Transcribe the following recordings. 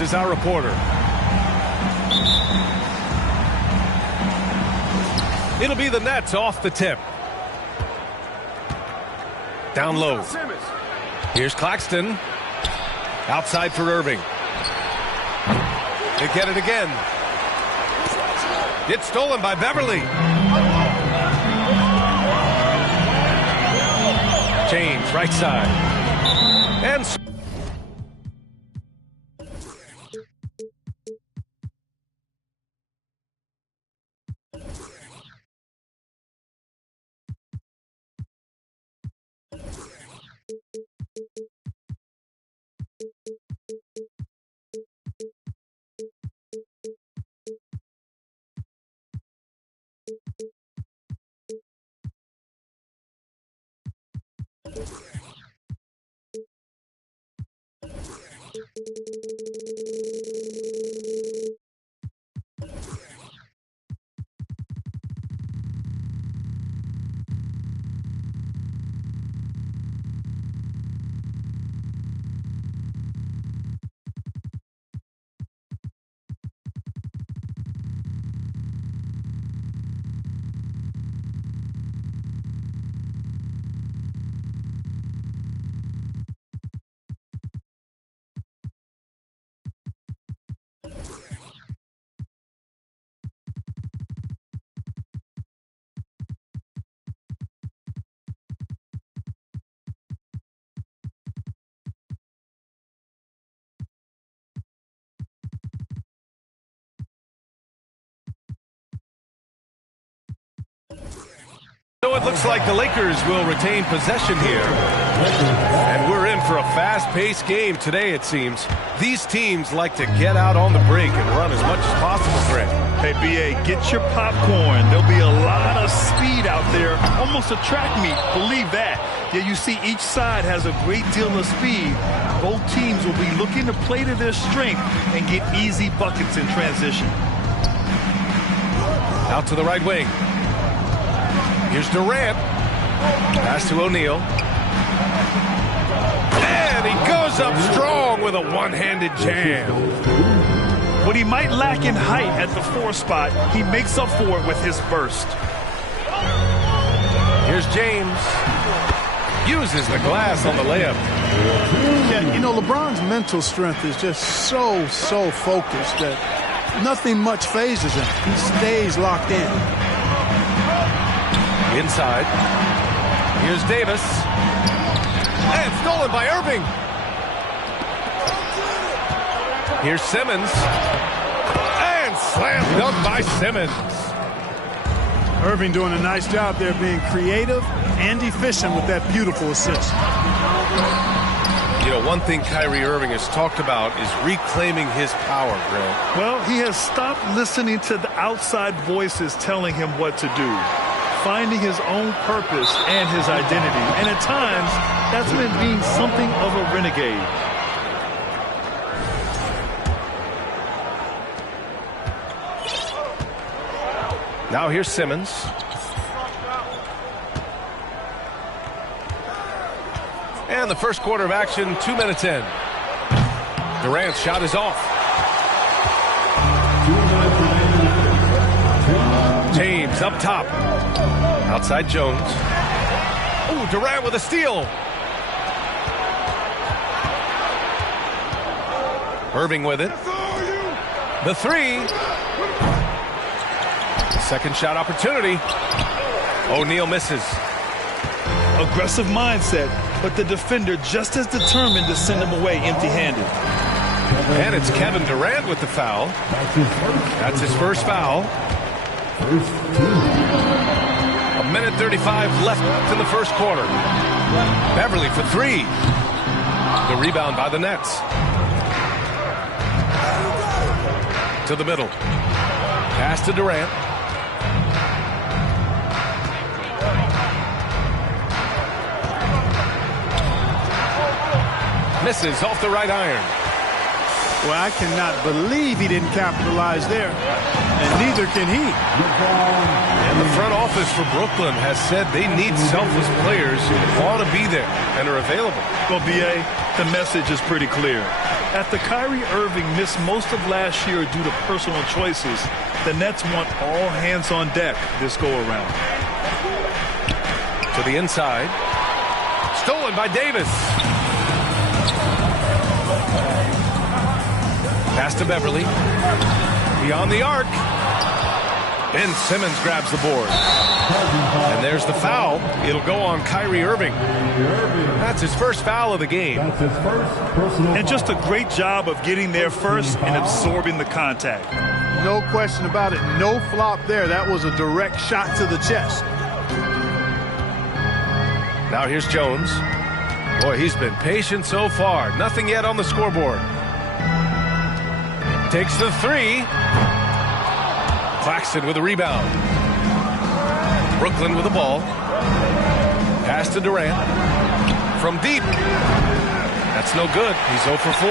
This is our reporter. It'll be the Nets off the tip. Down low. Here's Claxton. Outside for Irving. They get it again. It's stolen by Beverly. James, right side. And so it looks like the Lakers will retain possession here. And we're in for a fast-paced game today, it seems. These teams like to get out on the break and run as much as possible, Greg. Hey, B.A., get your popcorn. There'll be a lot of speed out there, almost a track meet. Believe that. Yeah, you see each side has a great deal of speed. Both teams will be looking to play to their strength and get easy buckets in transition. Out to the right wing. Here's Durant. Pass to O'Neal. And he goes up strong with a one-handed jam. What he might lack in height at the 4 spot, he makes up for it with his burst. Here's James. Uses the glass on the layup. Yeah, you know, LeBron's mental strength is just so focused that nothing much phases him. He stays locked in. Inside. Here's Davis. And stolen by Irving. Here's Simmons. And slam dunk by Simmons. Irving doing a nice job there being creative and efficient with that beautiful assist. You know, one thing Kyrie Irving has talked about is reclaiming his power, Grant. Well, he has stopped listening to the outside voices telling him what to do. Finding his own purpose and his identity. And at times, that's meant being something of a renegade. Now here's Simmons. And the first quarter of action, 2 minutes in. Durant's shot is off. James up top. Outside Jones. Oh, Durant with a steal. Irving with it. The 3. Second shot opportunity. O'Neal misses. Aggressive mindset, but the defender just as determined to send him away empty-handed. And it's Kevin Durant with the foul. That's his first foul. A minute 35 left in the first quarter. Beverly for 3. The rebound by the Nets. To the middle. Pass to Durant. Misses off the right iron. Well, I cannot believe he didn't capitalize there. and neither can he. And the front office for Brooklyn has said they need selfless players who want to be there and are available. Well, B.A., the message is pretty clear. After Kyrie Irving missed most of last year due to personal choices, the Nets want all hands on deck this go-around. To the inside. Stolen by Davis. Pass to Beverly. Beyond the arc. Ben Simmons grabs the board. And there's the foul. It'll go on Kyrie Irving. That's his first foul of the game. And just a great job of getting there first and absorbing the contact. No question about it. No flop there. That was a direct shot to the chest. Now here's Jones. Boy, he's been patient so far. Nothing yet on the scoreboard. Takes the three. Claxton with a rebound. Brooklyn with the ball. Pass to Durant. From deep. That's no good. He's 0 for 4.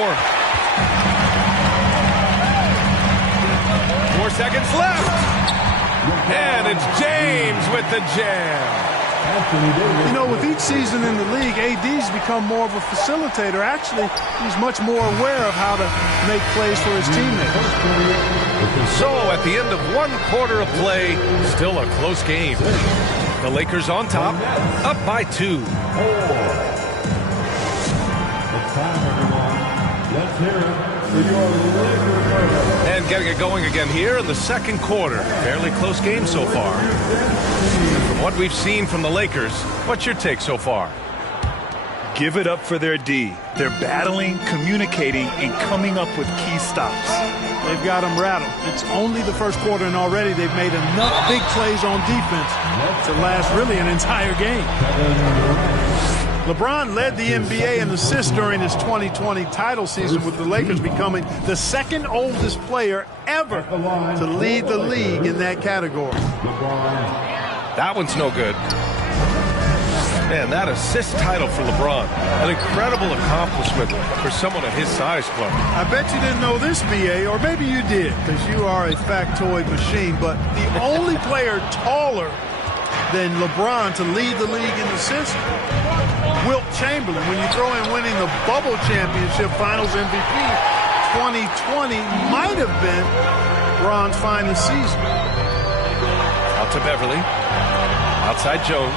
4 seconds left. And it's James with the jam. You know, with each season in the league, AD's become more of a facilitator. Actually, he's much more aware of how to make plays for his teammates. So, at the end of 1 quarter of play, still a close game. The Lakers on top, up by 2. It's time, everyone. Let's hear it for your Lakers. And getting it going again here in the second quarter. Fairly close game so far. From what we've seen from the Lakers, what's your take so far? Give it up for their D. They're battling, communicating, and coming up with key stops. They've got them rattled. It's only the first quarter, and already they've made enough big plays on defense to last really an entire game. LeBron led the NBA in assists during his 2020 title season, with the Lakers becoming the second oldest player ever to lead the league in that category. That one's no good. Man, that assist title for LeBron. An incredible accomplishment for someone of his size, Clark. I bet you didn't know this, B.A., or maybe you did, because you are a factoid machine, but the only player taller than LeBron to lead the league in assists, Wilt Chamberlain. When you throw in winning the Bubble Championship Finals MVP, 2020 might have been Bron's finest season. Out to Beverly. Outside Jones.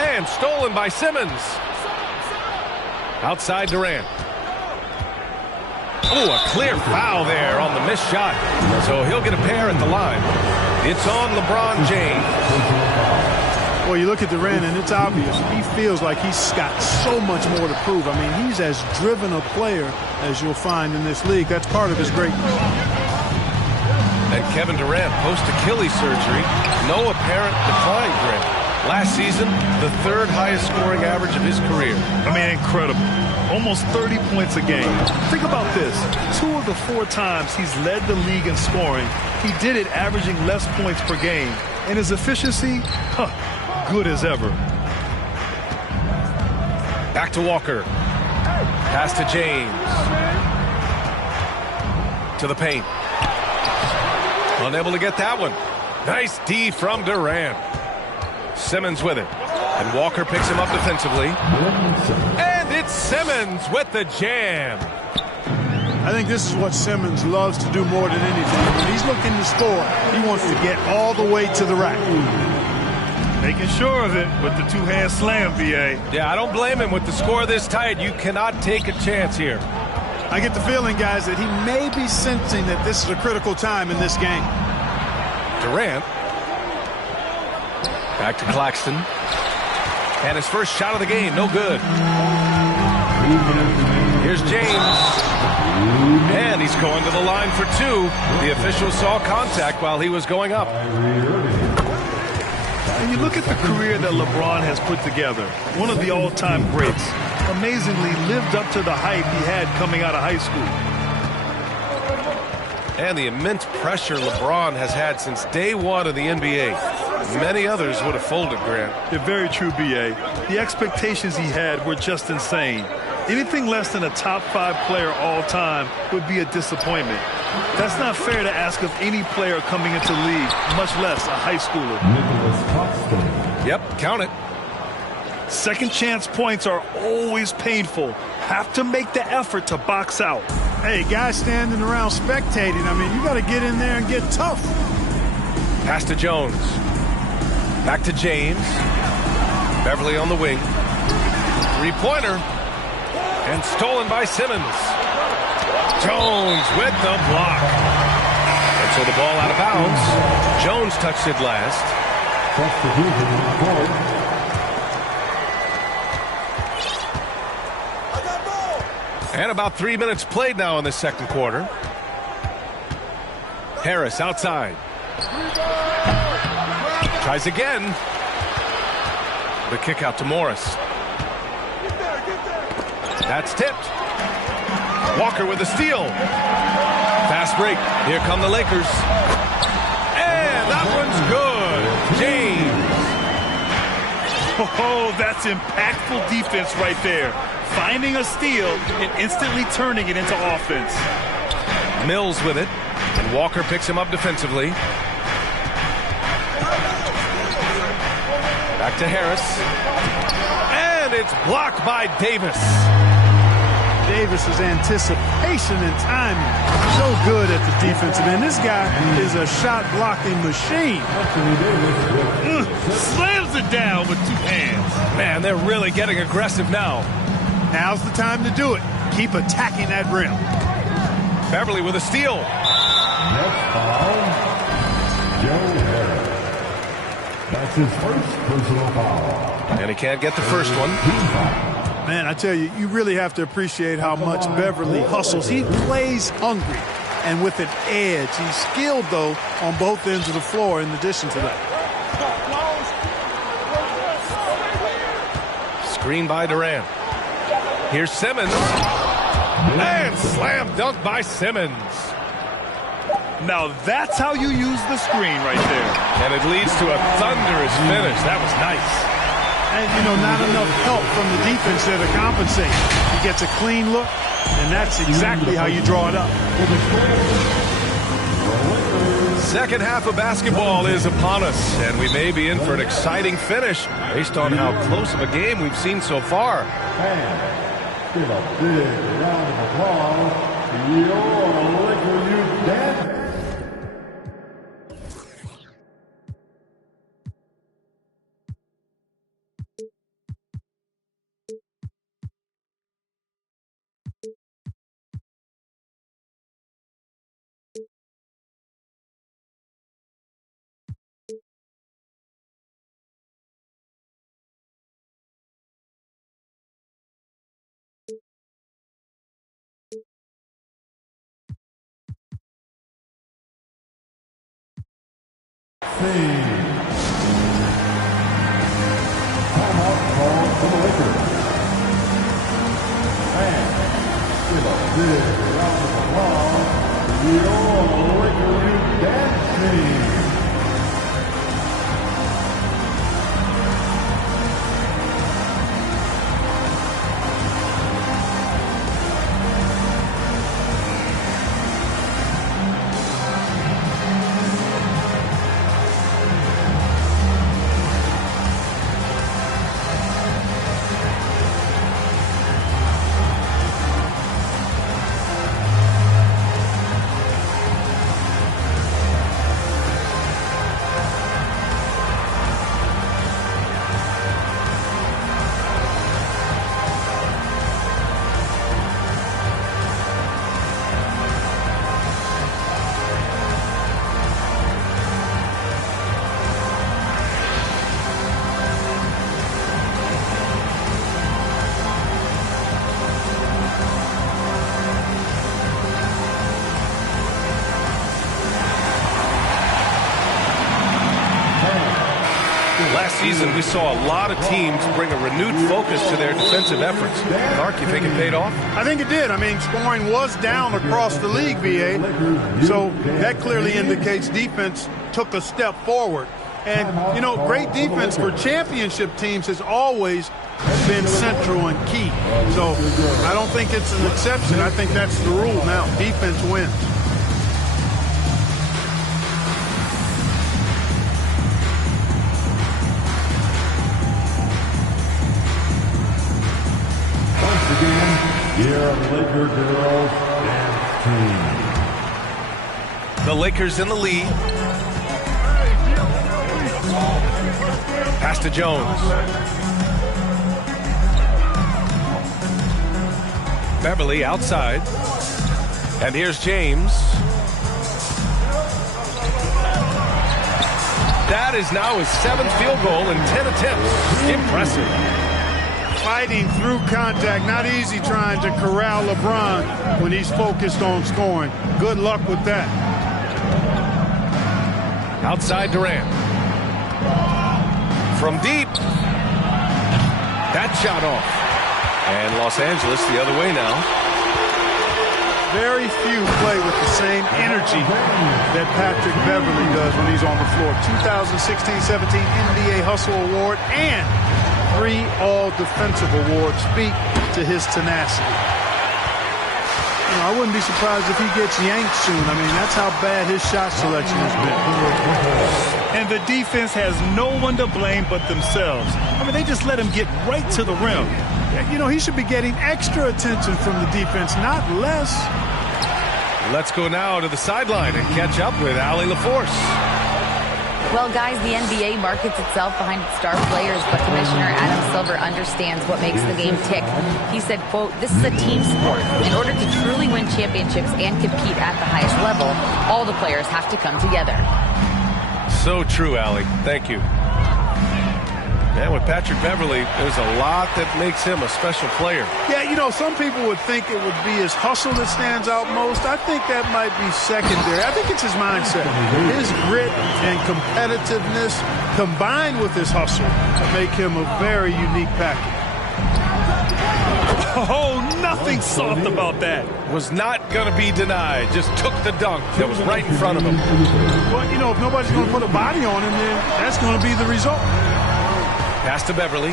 And stolen by Simmons. Outside Durant. Oh, a clear foul there on the missed shot. So he'll get a pair at the line. It's on LeBron James. Well, you look at Durant, and it's obvious. He feels like he's got so much more to prove. I mean, he's as driven a player as you'll find in this league. That's part of his greatness. And Kevin Durant, post-Achilles surgery, no apparent decline, Grant. Last season, the 3rd highest scoring average of his career. I mean, incredible. Almost 30 points a game. Think about this. 2 of the 4 times he's led the league in scoring, he did it averaging less points per game. And his efficiency, good as ever. Back to Walker. Pass to James. To the paint. Unable to get that one. Nice D from Durant. Simmons with it. And Walker picks him up defensively. And it's Simmons with the jam. I think this is what Simmons loves to do more than anything. When he's looking to score, he wants to get all the way to the rack. Making sure of it with the 2-hand slam, B.A. Yeah, I don't blame him. With the score this tight, you cannot take a chance here. I get the feeling, guys, that he may be sensing that this is a critical time in this game. Durant. Back to Claxton. And his first shot of the game, no good. Here's James. And he's going to the line for 2. The official saw contact while he was going up. When you look at the career that LeBron has put together, one of the all-time greats, amazingly lived up to the hype he had coming out of high school. And the immense pressure LeBron has had since day 1 of the NBA. Many others would have folded, Grant. They're very true, B.A. The expectations he had were just insane. Anything less than a top 5 player all time would be a disappointment. That's not fair to ask of any player coming into the league, much less a high schooler. Yep, count it. Second chance points are always painful. Have to make the effort to box out. Hey, guys standing around spectating, I mean, you got to get in there and get tough. Pass to Jones. Back to James. Beverly on the wing. Three-pointer. And stolen by Simmons. Jones with the block. And so the ball out of bounds. Jones touched it last. And about 3 minutes played now in the second quarter. Harris outside. Tries again. The kick out to Morris. That's tipped. Walker with a steal. Fast break. Here come the Lakers. And that one's good. James. Oh, that's impactful defense right there. Finding a steal and instantly turning it into offense. Mills with it. And Walker picks him up defensively. Back to Harris. And it's blocked by Davis. Davis's anticipation and timing, so good at the defensive end. This guy is a shot-blocking machine. Slams it down with two hands. Man, they're really getting aggressive now. Now's the time to do it. Keep attacking that rim. Beverly with a steal. Next foul, Joe Harris. That's his first personal foul. And he can't get the first one. Man, I tell you, you really have to appreciate how much Beverly hustles. He plays hungry and with an edge. He's skilled, though, on both ends of the floor in addition to that. Screen by Durant. Here's Simmons. And slam dunk by Simmons. Now that's how you use the screen right there. And it leads to a thunderous finish. That was nice. And, you know, not enough help from the defense there to compensate. He gets a clean look, and that's exactly how you draw it up. Second half of basketball is upon us, and we may be in for an exciting finish based on how close of a game we've seen so far. And give a big round of applause to your Laker Youth Dance. Timeout call for the Lakers. And give a big round of applause to your Laker Youth Dance Team. Season, we saw a lot of teams bring a renewed focus to their defensive efforts. Mark, you think it paid off? I think it did. I mean, scoring was down across the league, VA. So that clearly indicates defense took a step forward. And, you know, great defense for championship teams has always been central and key. So I don't think it's an exception. I think that's the rule now. Defense wins. Girls Dance Team. The Lakers in the lead. Pass to Jones. Beverly outside. And here's James. That is now his 7th field goal in 10 attempts. Impressive. Fighting through contact. Not easy trying to corral LeBron when he's focused on scoring. Good luck with that. Outside Durant. From deep. That shot off. And Los Angeles the other way now. Very few play with the same energy that Patrick Beverly does when he's on the floor. 2016-17 NBA Hustle Award and 3 All-Defensive Awards speak to his tenacity. You know, I wouldn't be surprised if he gets yanked soon. I mean, that's how bad his shot selection has been. And the defense has no one to blame but themselves. I mean, they just let him get right to the rim. You know, he should be getting extra attention from the defense, not less. Let's go now to the sideline and catch up with Allie LaForce. Well, guys, the NBA markets itself behind its star players, but Commissioner Adam Silver understands what makes the game tick. He said, quote, "This is a team sport. In order to truly win championships and compete at the highest level, all the players have to come together." So true, Allie. Thank you. And with Patrick Beverly, there's a lot that makes him a special player. Yeah, you know, some people would think it would be his hustle that stands out most. I think that might be secondary. I think it's his mindset. His grit and competitiveness combined with his hustle make him a very unique package. Oh, nothing soft about that. Was not going to be denied. Just took the dunk that was right in front of him. Well, you know, if nobody's going to put a body on him, then that's going to be the result. Pass to Beverly.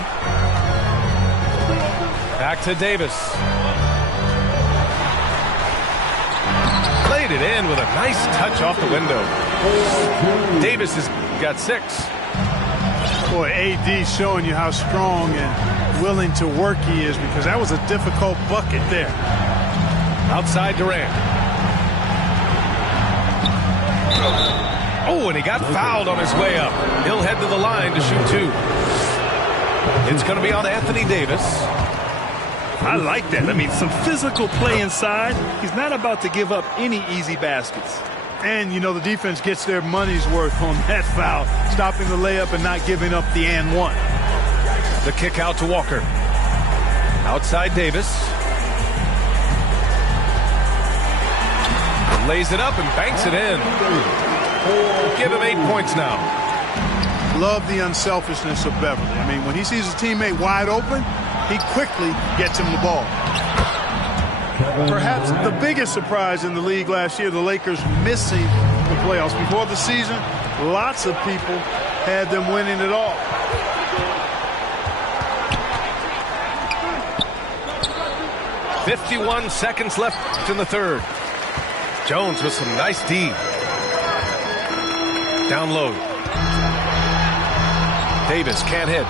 Back to Davis. Played it in with a nice touch off the window. Davis has got 6. Boy, AD showing you how strong and willing to work he is, because that was a difficult bucket there. Outside Durant. Oh, and he got fouled on his way up. He'll head to the line to shoot 2. It's going to be on Anthony Davis. I like that. I mean, some physical play inside. He's not about to give up any easy baskets. And, you know, the defense gets their money's worth on that foul, stopping the layup and not giving up the and one. The kick out to Walker. Outside Davis. Lays it up and banks it in. Give him 8 points now. Love the unselfishness of Beverly. I mean, when he sees his teammate wide open, he quickly gets him the ball. Perhaps the biggest surprise in the league last year, the Lakers missing the playoffs. Before the season, lots of people had them winning it all. .51 seconds left in the third. Jones with some nice D. Down low. Davis can't hit.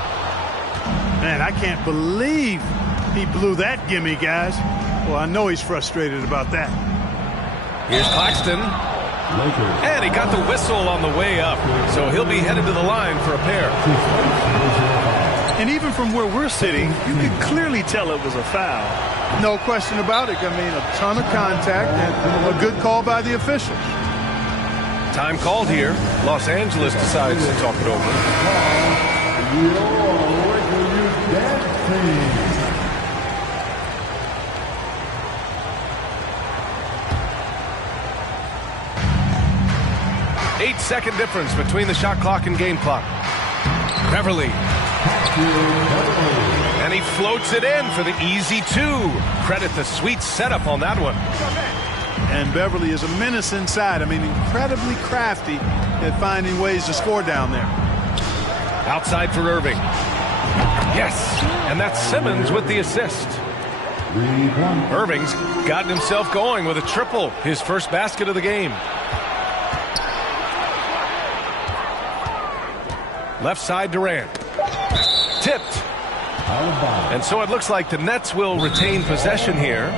Man, I can't believe he blew that gimme, guys. Well, I know he's frustrated about that. Here's Claxton. And he got the whistle on the way up, so he'll be headed to the line for a pair. And even from where we're sitting, you can clearly tell it was a foul. No question about it. I mean, a ton of contact and a good call by the officials. Time called here. Los Angeles decides to talk it over. Your Lakers Dance Team. 8-second difference between the shot clock and game clock. Beverly. And he floats it in for the easy 2. Credit the sweet setup on that one. And Beverly is a menace inside. I mean, incredibly crafty at finding ways to score down there. Outside for Irving. Yes, and that's Simmons with the assist. Irving's gotten himself going with a triple, his first basket of the game. Left side Durant. Tipped. And so it looks like the Nets will retain possession here.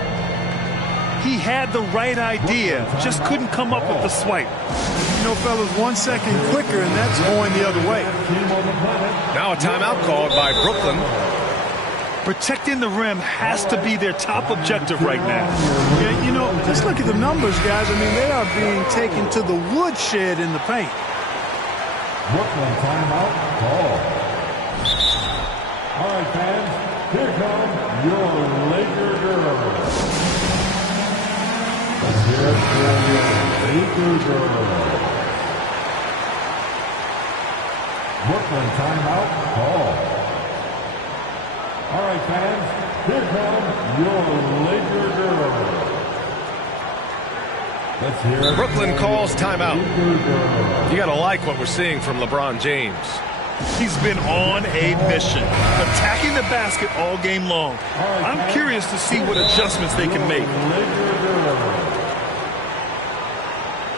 He had the right idea, just couldn't come up with the swipe. You know, fellas, 1 second quicker, and that's going the other way. Now a timeout called by Brooklyn. Protecting the rim has to be their top objective right now. Yeah, you know, just look at the numbers, guys. I mean, they are being taken to the woodshed in the paint. Brooklyn timeout call. All right, fans, here come your Laker girls. Let's hear it for your Laker girls. Brooklyn timeout call. All right, fans, here come your Laker girls. Let's hear it. Brooklyn calls timeout. You got to like what we're seeing from LeBron James. He's been on a mission, attacking the basket all game long. I'm curious to see what adjustments they can make.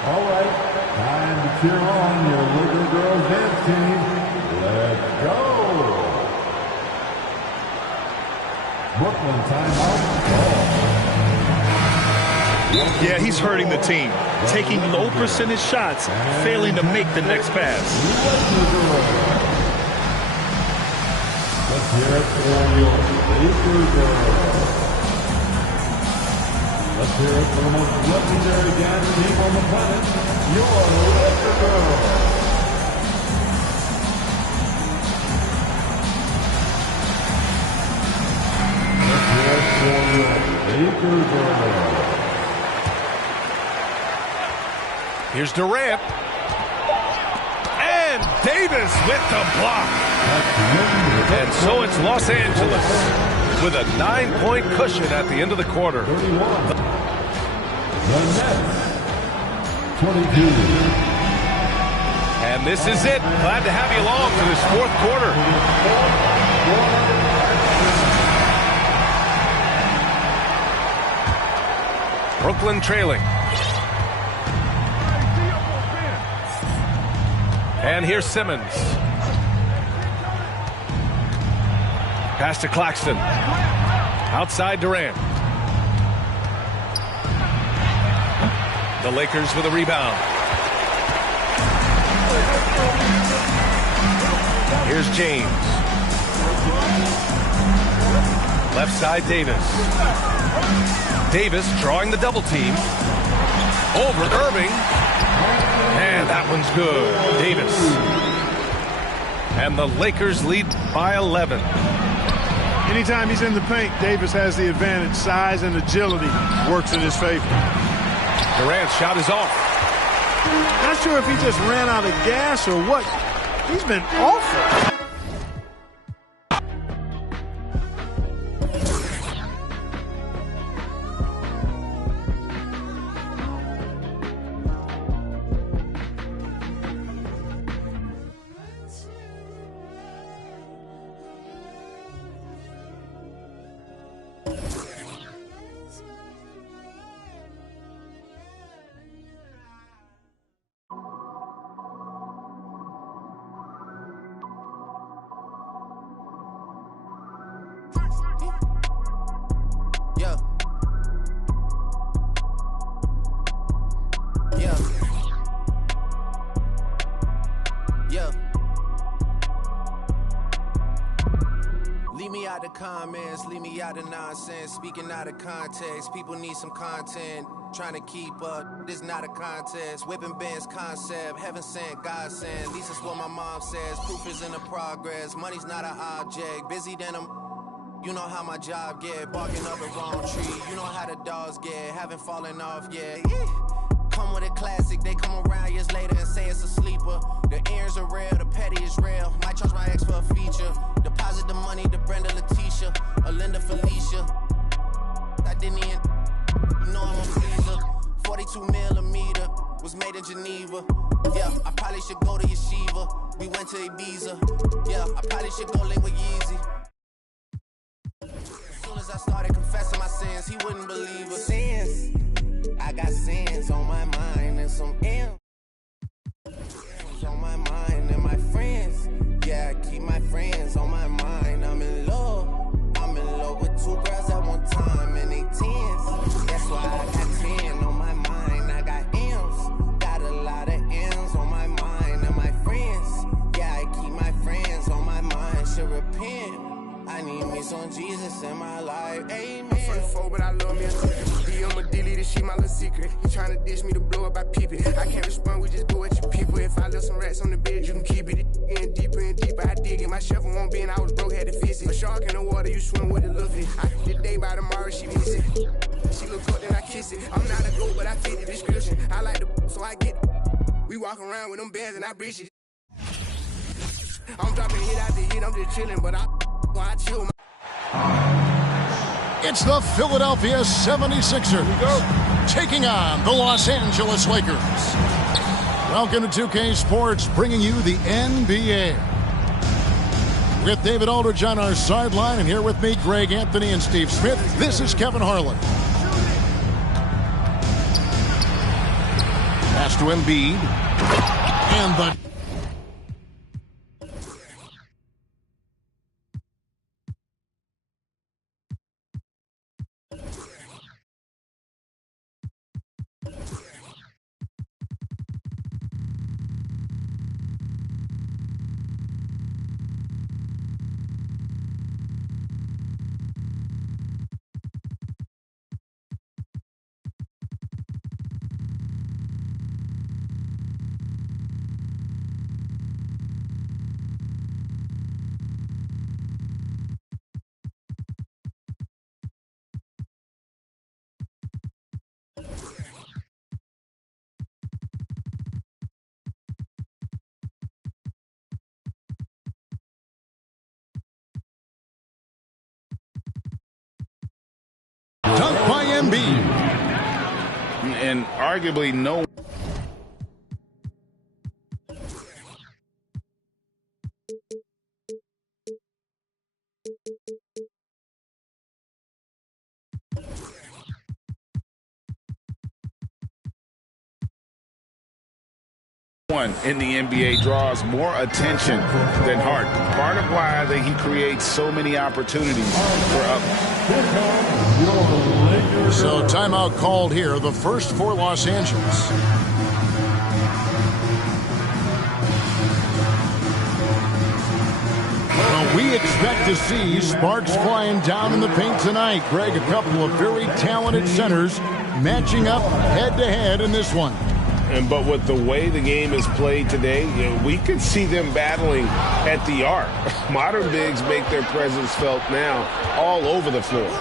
All right, time to cheer on your Laker girls dance team. Let's go. Brooklyn timeout call. Yeah, he's hurting the team, taking low percentage shots, failing to make the next pass. Let's hear it for your Laker girls. Let's hear it for the most legendary dance team on the planet, your Laker girls. Let's hear it for your Laker girls. Here's Durant. And Davis with the block. And so it's Los Angeles with a 9-point cushion at the end of the quarter. 31. The Nets, 22. And this is it. Glad to have you along for this fourth quarter. Brooklyn trailing. And here's Simmons. Pass to Claxton. Outside Durant. The Lakers with a rebound. Here's James. Left side Davis. Davis drawing the double team. Over Irving. And that one's good. Davis. And the Lakers lead by 11. Anytime he's in the paint, Davis has the advantage. Size and agility works in his favor. Durant's shot is off. Not sure if he just ran out of gas or what. He's been awful. Comments, leave me out of nonsense, speaking out of context. People need some content, trying to keep up. This not a contest. Whipping Ben's concept, heaven sent, God sent. At least that's what my mom says. Proof is in the progress. Money's not an object. Busy than I'm. You know how my job get. Barking up the wrong tree. You know how the dogs get. Haven't fallen off yet. Come with a classic. They come around years later and say it's a sleeper. The ears are real, the petty is real. Might charge my ex for a feature. Deposit the money to Brenda Leticia, or Linda Felicia. I didn't even, you know I'm a pleaser. 42 millimeter, was made in Geneva. Yeah, I probably should go to Yeshiva. We went to Ibiza. Yeah, I probably should go link with Yeezy. As soon as I started confessing my sins, he wouldn't believe it. Sins, I got sins on my mind and some M's on my mind and my friends. Yeah, I keep my friends on my mind. I'm in love with two girls at one time and they tens. That's why I got secret. He tryna dish me to blow up, I peep it. I can't respond, we just go at your people. If I left some rats on the bed, you can keep it. Getting deeper and deeper, I dig it. My shovel won't be, and I was broke, had to fix it. A shark in the water, you swim with it, look it. I the day by tomorrow, she miss it. She look good, then I kiss it. I'm not a goat, but I fit the description. I like the so I get it. We walk around with them bands and I breach it. I'm dropping hit after hit, I'm just chilling, but I chill. It's the Philadelphia 76ers taking on the Los Angeles Lakers. Welcome to 2K Sports, bringing you the NBA. With David Aldridge on our sideline, and here with me, Greg Anthony and Steve Smith. This is Kevin Harlan. Pass to Embiid. And the... Dunk by Embiid. And arguably no... one in the NBA draws more attention than Harden. Part of why that he creates so many opportunities for others. So timeout called here, the first for Los Angeles. Well, we expect to see sparks flying down in the paint tonight. Greg, a couple of very talented centers matching up head-to-head in this one. But with the way the game is played today, we could see them battling at the arc. Modern bigs make their presence felt now all over the floor.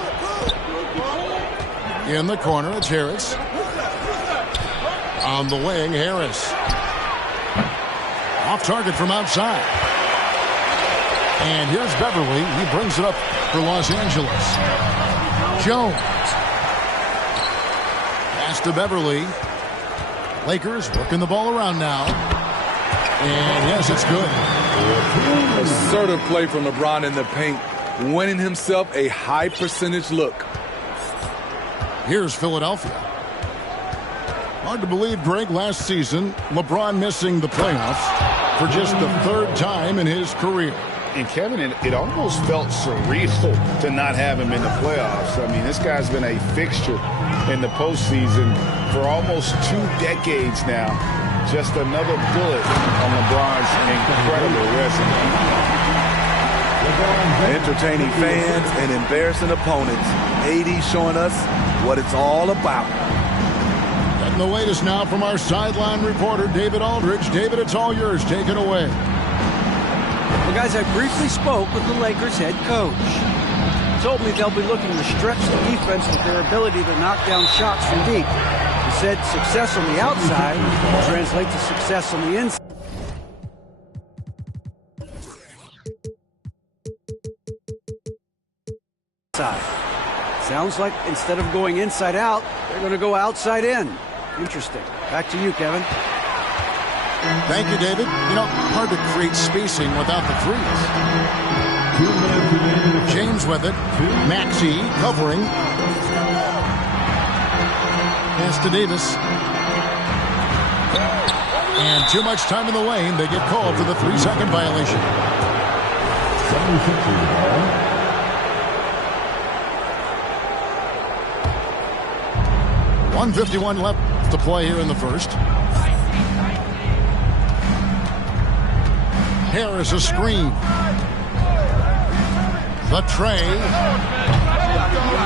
In the corner, it's Harris. On the wing, Harris. Off target from outside. And here's Beverly. He brings it up for Los Angeles. Jones. Pass to Beverly. Lakers working the ball around now. And yes, it's good. Assertive play from LeBron in the paint, winning himself a high percentage look. Here's Philadelphia. Hard to believe, Greg, last season, LeBron missing the playoffs for just the third time in his career. And Kevin, it almost felt surreal to not have him in the playoffs. I mean, this guy's been a fixture in the postseason for almost 2 decades now. Just another bullet on LeBron's incredible resume. Entertaining fans and embarrassing opponents. AD showing us what it's all about. Getting the latest now from our sideline reporter, David Aldridge. David, it's all yours. Take it away. Well, guys, I briefly spoke with the Lakers head coach. He told me they'll be looking to stretch the defense with their ability to knock down shots from deep. He said success on the outside will translate to success on the inside. Sounds like instead of going inside out, they're going to go outside in. Interesting. Back to you, Kevin. Thank you, David. You know, hard to create spacing without the threes. James with it. Maxey covering. Pass to Davis. And too much time in the lane. They get called for the 3-second violation. 1:51 left to play here in the first. Harris a screen. The tray.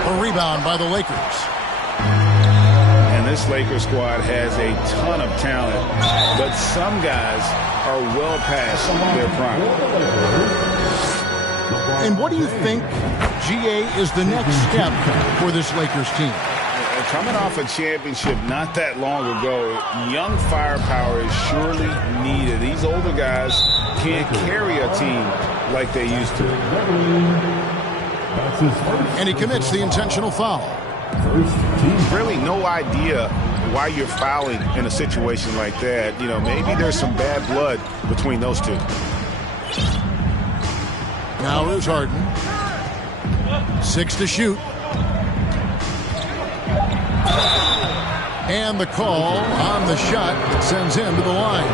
A rebound by the Lakers. And this Lakers squad has a ton of talent, but some guys are well past their prime. And what do you think, GA, is the next step for this Lakers team? Coming off a championship not that long ago, young firepower is surely needed. These older guys can't carry a team like they used to. And he commits the intentional foul. Really no idea why you're fouling in a situation like that. You know, maybe there's some bad blood between those two. Now here's Harden. 6 to shoot. And the call on the shot that sends him to the line.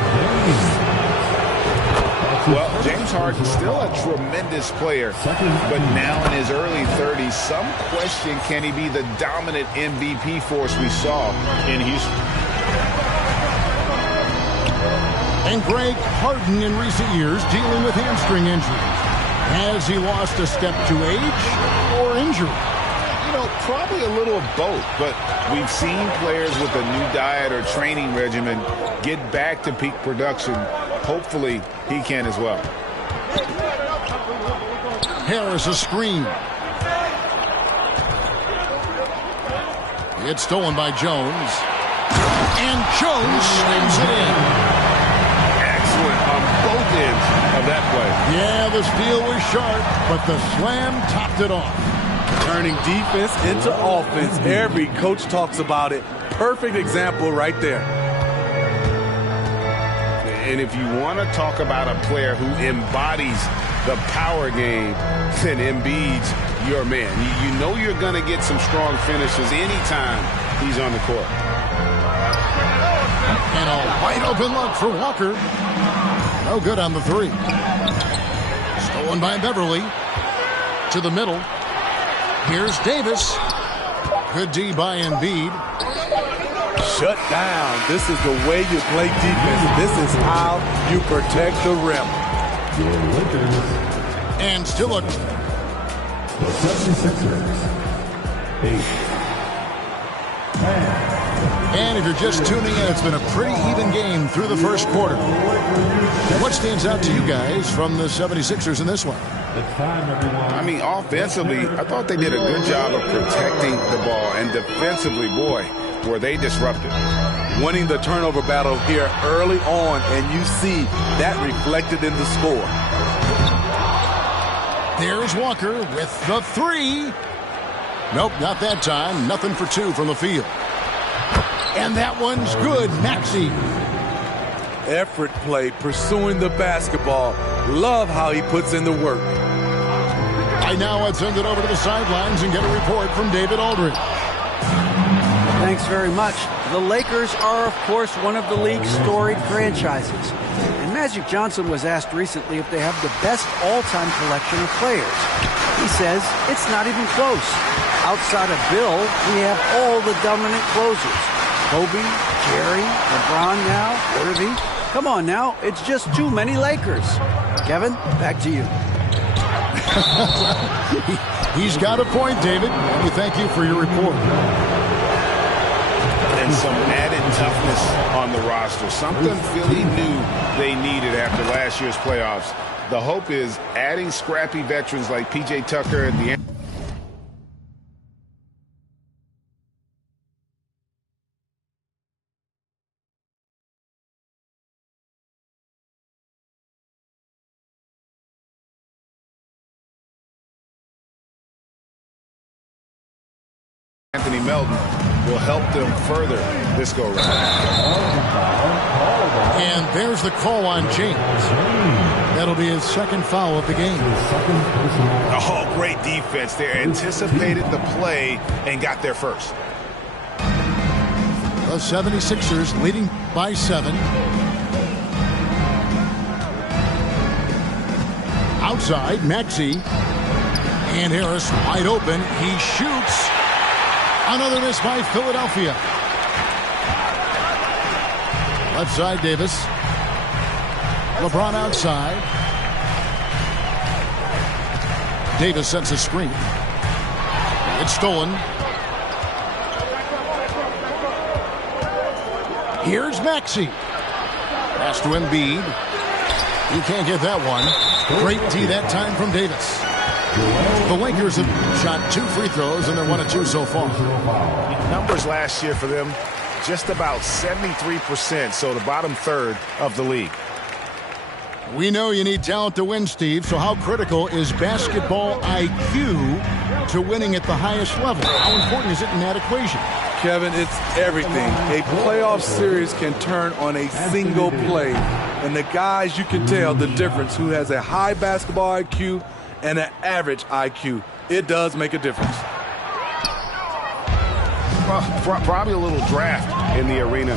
Well, James Harden still a tremendous player, but now in his early 30s, some question, can he be the dominant MVP force we saw in Houston? And Greg, Harden in recent years dealing with hamstring injuries. Has he lost a step to age or injury? You know, probably a little of both, but we've seen players with a new diet or training regimen get back to peak production. Hopefully, he can as well. Harris a screen. It's stolen by Jones. And Jones slams it in. Excellent on both ends of that play. Yeah, the steal was sharp, but the slam topped it off. Turning defense into offense. Every coach talks about it. Perfect example right there. And if you want to talk about a player who embodies the power game, then Embiid's your man. You know you're going to get some strong finishes anytime he's on the court. And a wide open look for Walker. No good on the three. Stolen by Beverly. To the middle. Here's Davis. Good D by Embiid. Shut down. This is the way you play defense. This is how you protect the rim. And still a... The 76ers. 8. And if you're just tuning in, it's been a pretty even game through the first quarter. What stands out to you guys from the 76ers in this one? I mean, offensively, I thought they did a good job of protecting the ball. And defensively, boy, were they disruptive. Winning the turnover battle here early on, and you see that reflected in the score. There's Walker with the three. Nope, not that time. Nothing for two from the field. And that one's good. Maxey. Effort play, pursuing the basketball. Love how he puts in the work. I now would send it over to the sidelines and get a report from David Aldridge. Thanks very much. The Lakers are, of course, one of the league's storied franchises. And Magic Johnson was asked recently if they have the best all-time collection of players. He says it's not even close. Outside of Bill, we have all the dominant closers. Kobe, Jerry, LeBron now, Irving. Come on now, it's just too many Lakers. Kevin, back to you. He's got a point, David. We thank you for your report. And some added toughness on the roster. Something Philly knew they needed after last year's playoffs. The hope is adding scrappy veterans like P.J. Tucker at the end. Anthony Melton will help them further this go-round. And there's the call on James. That'll be his second foul of the game. Oh, great defense there. Anticipated the play and got there first. The 76ers leading by 7. Outside, Maxey. And Harris wide open. He shoots. Another miss by Philadelphia. Left side, Davis. LeBron outside. Davis sets a screen. It's stolen. Here's Maxey. Pass to Embiid. He can't get that one. Great D that time from Davis. The Lakers have shot 2 free throws, and they're 1 of 2 so far. Numbers last year for them, just about 73%, so the bottom third of the league. We know you need talent to win, Steve, so how critical is basketball IQ to winning at the highest level? How important is it in that equation? Kevin, it's everything. A playoff series can turn on a single play. And the guys, you can tell the difference who has a high basketball IQ and an average IQ. It does make a difference. Probably a little draft in the arena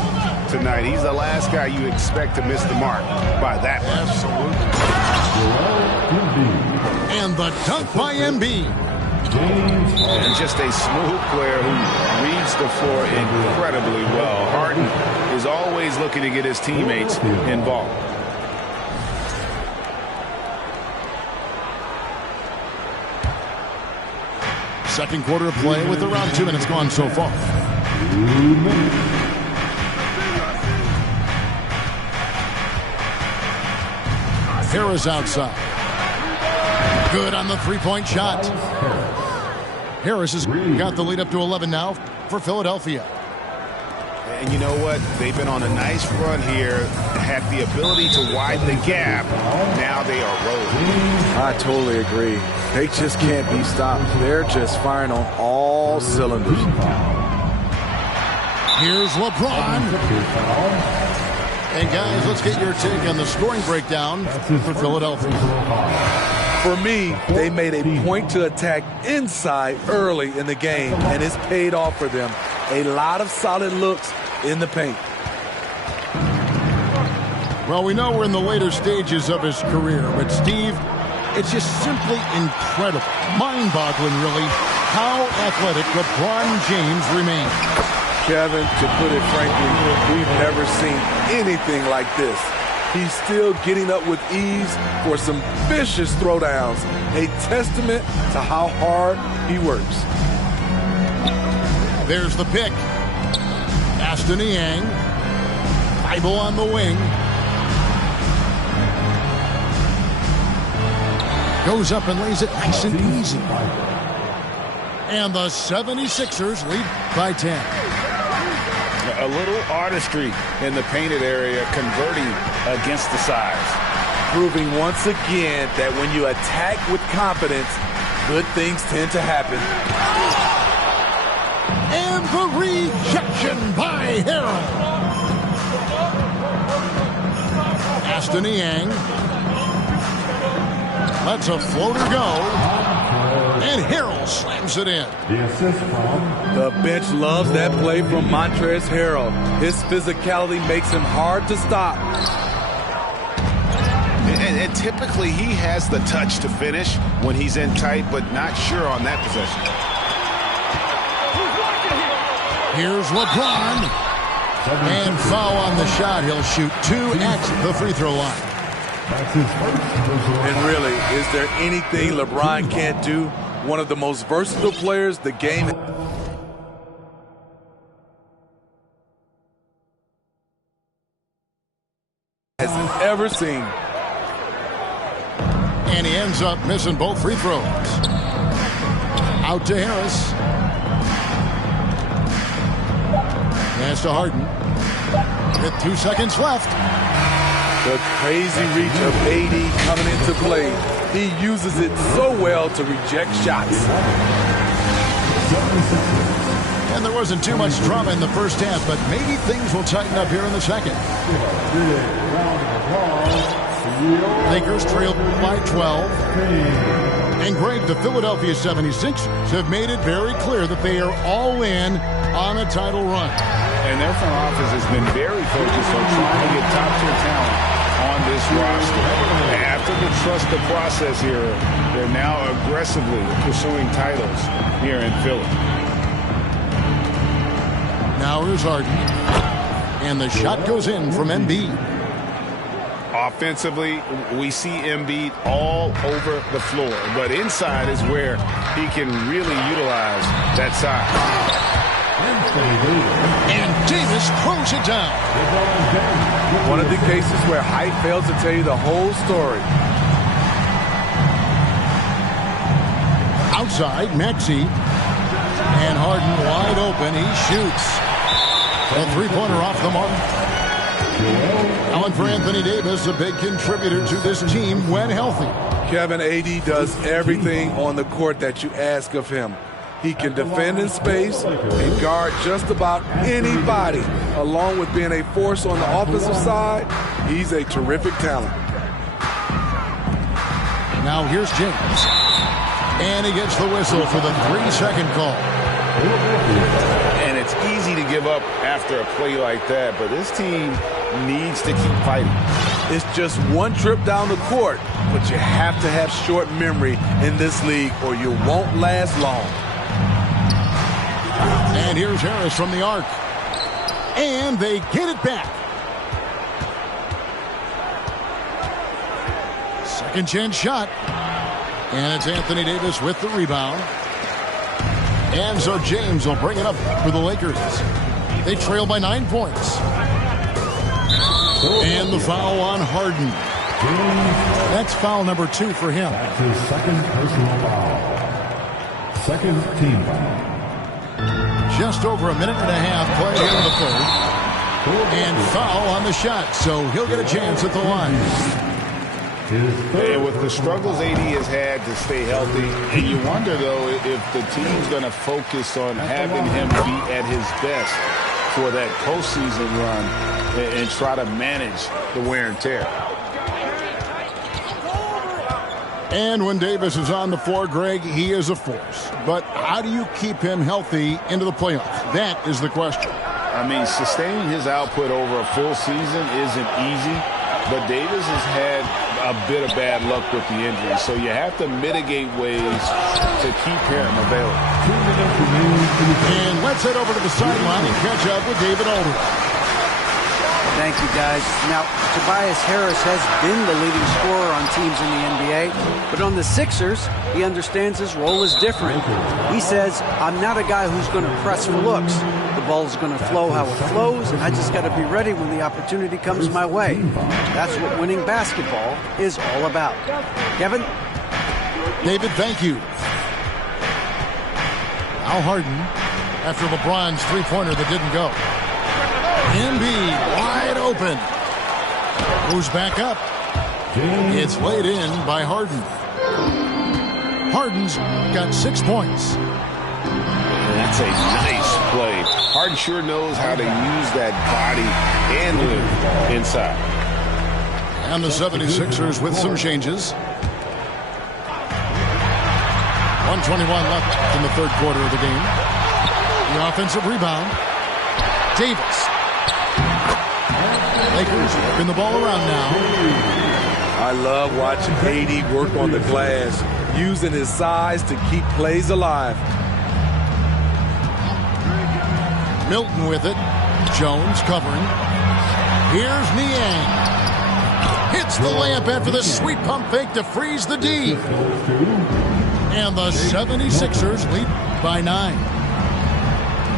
tonight. He's the last guy you expect to miss the mark by that much. Absolutely. And the dunk by Embiid. And just a smooth player who reads the floor incredibly well. Harden is always looking to get his teammates involved. Second quarter of play with around 2 minutes gone so far. Harris outside. Good on the three-point shot. Harris has got the lead up to 11 now for Philadelphia. And you know what? They've been on a nice run here, had the ability to widen the gap. Now they are rolling. I totally agree. They just can't be stopped. They're just firing on all cylinders. Here's LeBron. And guys, let's get your take on the scoring breakdown for Philadelphia. For me, they made a point to attack inside early in the game, and it's paid off for them. A lot of solid looks in the paint. Well, we know we're in the later stages of his career, but Steve, it's just simply incredible, mind-boggling really, how athletic LeBron James remains. Kevin, to put it frankly, we've never seen anything like this. He's still getting up with ease for some vicious throwdowns, a testament to how hard he works. There's the pick. Aston Niang. Bible on the wing. Goes up and lays it nice and easy. And the 76ers lead by 10. A little artistry in the painted area, converting against the size. Proving once again that when you attack with confidence, good things tend to happen. And the rejection by Harrell. Aston Niang lets a floater go. And Harrell slams it in. The bench loves that play from Montrezl Harrell. His physicality makes him hard to stop. And typically he has the touch to finish when he's in tight, but not sure on that possession. Here's LeBron. And foul on the shot. He'll shoot 2 at the free throw line. And really, is there anything LeBron can't do? One of the most versatile players the game has ever seen. And he ends up missing both free throws. Out to Harris. Pass to Harden. With 2 seconds left. The crazy reach of AD coming into play. He uses it so well to reject shots. And there wasn't too much drama in the first half, but maybe things will tighten up here in the second. Lakers trail by 12. And Greg, the Philadelphia 76ers have made it very clear that they are all in on a title run. And their front office has been very focused on trying to get top-tier talent on this roster. After the trust the process here, they're now aggressively pursuing titles here in Philly. Now here's Harden. And the shot goes in from Embiid. Offensively, we see Embiid all over the floor, but inside is where he can really utilize that size. And Davis throws it down. One of the cases where height fails to tell you the whole story. Outside, Maxey. And Harden wide open. He shoots. A three-pointer off the mark. Alan, for Anthony Davis, a big contributor to this team when healthy. Kevin, AD does everything on the court that you ask of him. He can defend in space and guard just about anybody. Along with being a force on the offensive side, he's a terrific talent. Now here's James. And he gets the whistle for the 3-second call. And it's easy to give up after a play like that, but this team needs to keep fighting. It's just one trip down the court, but you have to have short memory in this league or you won't last long. And here's Harris from the arc. And they get it back. Second chance shot. And it's Anthony Davis with the rebound. And so James will bring it up for the Lakers. They trail by 9 points. And the foul on Harden. That's foul number 2 for him. That's his second personal foul. Second team foul. Just over a minute and a half played here in the third. And foul on the shot, so he'll get a chance at the line. And with the struggles AD has had to stay healthy, and you wonder, though, if the team's going to focus on having him be at his best for that postseason run and try to manage the wear and tear. And when Davis is on the floor, Greg, he is a force. But how do you keep him healthy into the playoffs? That is the question. I mean, sustaining his output over a full season isn't easy, but Davis has had a bit of bad luck with the injury, so you have to mitigate ways to keep him available. And let's head over to the sideline and catch up with David Aldridge. Thank you, guys. Now, Tobias Harris has been the leading scorer on teams in the NBA, but on the Sixers, he understands his role is different. He says, I'm not a guy who's going to press for looks. The ball's going to flow how it flows, and I just got to be ready when the opportunity comes my way. That's what winning basketball is all about. Kevin? David, thank you. Al Harden, after LeBron's three-pointer that didn't go. Embiid wide open. Goes back up. It's laid in by Harden. Harden's got 6 points. That's a nice play. Harden sure knows how to use that body and live inside. And the 76ers with some changes. 1:21 left in the third quarter of the game. The offensive rebound. Davis. Lakers whipping the ball around now. I love watching AD work on the glass, using his size to keep plays alive. Milton with it. Jones covering. Here's Niang. Hits the layup after the sweet pump fake to freeze the D. And the 76ers lead by 9.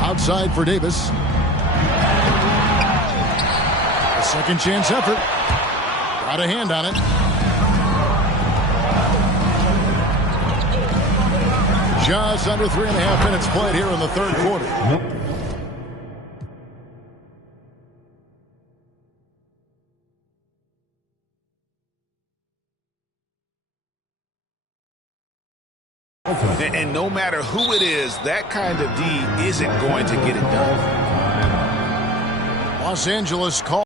Outside for Davis. A second chance effort. Got a hand on it. Just under 3.5 minutes played here in the third quarter. And no matter who it is, that kind of D isn't going to get it done. Los Angeles call.